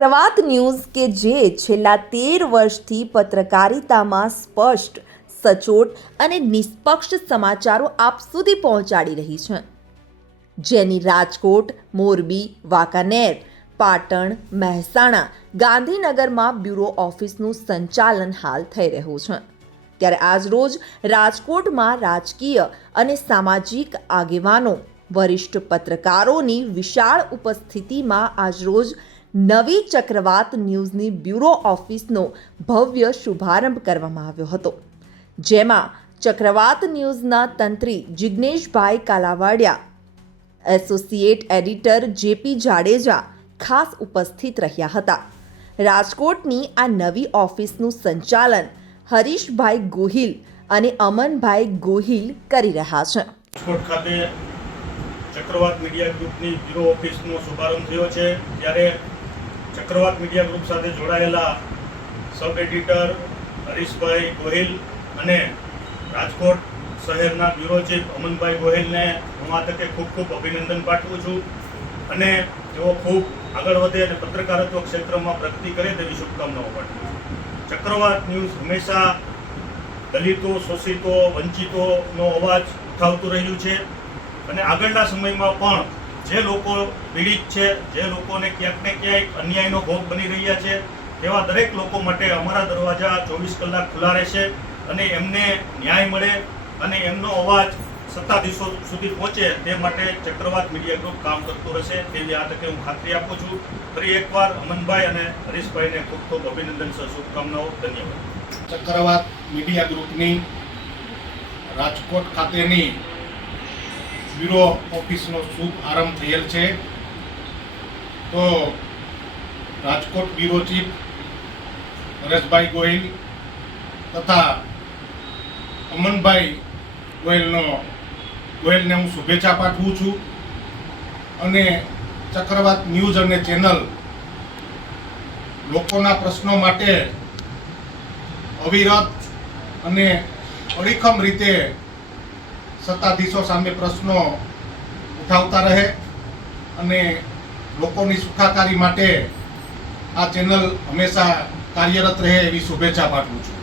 પ્રવાત news કે જે છેલ્લા તેર વર્ષથી પત્રકારિતામાં સ્પષ્ટ, સચોટ અને નિષ્પક્ષ સમાચારો આપ સુધી પહોંચાડી રહી છે. જેની રાજકોટ, મોરબી, વાંકાનેર, પાટણ, મહેસાણા, ગાંધીનગરમાં બ્યુરો ઓફિસનું સંચાલન હાલ થઈ રહ્યું છે. ત્યારે આજરોજ રાજકોટમાં રાજકીય અને સામાજિક આગેવાનો, વરિષ્ઠ પત્રકારોની વિશાળ ઉપસ્થિતિમાં આજરોજ નવી ચક્રવાત ન્યૂઝની બ્યુરો ઓફિસનો ભવ્ય શુભારંભ કરવામાં આવ્યો હતો, જેમાં ચક્રવાત ન્યૂઝના તંત્રી જિજ્ઞેશભાઈ Kalavadia, associate editor JP Jadeja ખાસ ઉપસ્થિત રહ્યા હતા. રાજકોટની આ નવી ઓફિસનું સંચાલન હરીશભાઈ ગોહિલ અને અમનભાઈ ગોહિલ કરી રહ્યા છે. રાજકોટ ખાતે ચક્રવાત મીડિયા ગ્રુપની બ્યુરો ઓફિસનો શુભારંભ થયો છે. ત્યારે ચક્રવાત મીડિયા ગ્રુપ સાથે જોડાયેલા સબ એડિટર હરીશભાઈ ગોહિલ અને રાજકોટ શહેરના બ્યુરો ચીફ અમનભાઈ ગોહિલને હું આ તકે ખૂબ ખૂબ અભિનંદન પાઠવું છું અને તેઓ ખૂબ આગળ વધે અને પત્રકારત્વ ક્ષેત્રમાં પ્રગતિ કરે તેવી શુભકામનાઓ પાઠવું છું. ચક્રવાત ન્યૂઝ હંમેશા દલિતો, શોષિતો, વંચિતોનો અવાજ ઉઠાવતું રહ્યું છે અને આગળના સમયમાં પણ જે લોકો પીડિત છે, જે લોકોને ક્યાંક ને ક્યાંક અન્યાયનો ભોગ બની રહ્યા છે, તેવા દરેક લોકો માટે અમારા દરવાજા ચોવીસ કલાક ખુલ્લા રહેશે અને એમને ન્યાય મળે અને એમનો અવાજ સત્તાધીશો સુધી પહોંચે તે માટે ચક્રવાત મીડિયા ગ્રુપ કામ કરતું રહેશે. તેવી આ તકે હું ખાતરી આપું છું. ફરી એકવાર અમનભાઈ અને હરીશભાઈને ખૂબ ખૂબ અભિનંદન સર. શુભકામનાઓ. ધન્યવાદ. ચક્રવાત મીડિયા ગ્રુપની રાજકોટ ખાતેની બ્યુરો ઓફિસનો શુભ આરંભ થયેલ છે. તો રાજકોટ બ્યુરો ચીફ હરેશભાઈ ગોહિલ તથા અમનભાઈ ગોહિલનો, ગોહિલને હું શુભેચ્છા પાઠવું છું. અને ચક્રવાત ન્યૂઝ અને ચેનલ લોકોના પ્રશ્નો માટે અવિરત અને અડીખમ રીતે સત્તાધીશો સામે પ્રશ્નો ઉઠાવતા રહે અને લોકોની સુખાકારી માટે આ ચેનલ હંમેશા કાર્યરત રહે એવી શુભેચ્છા પાઠવું છું.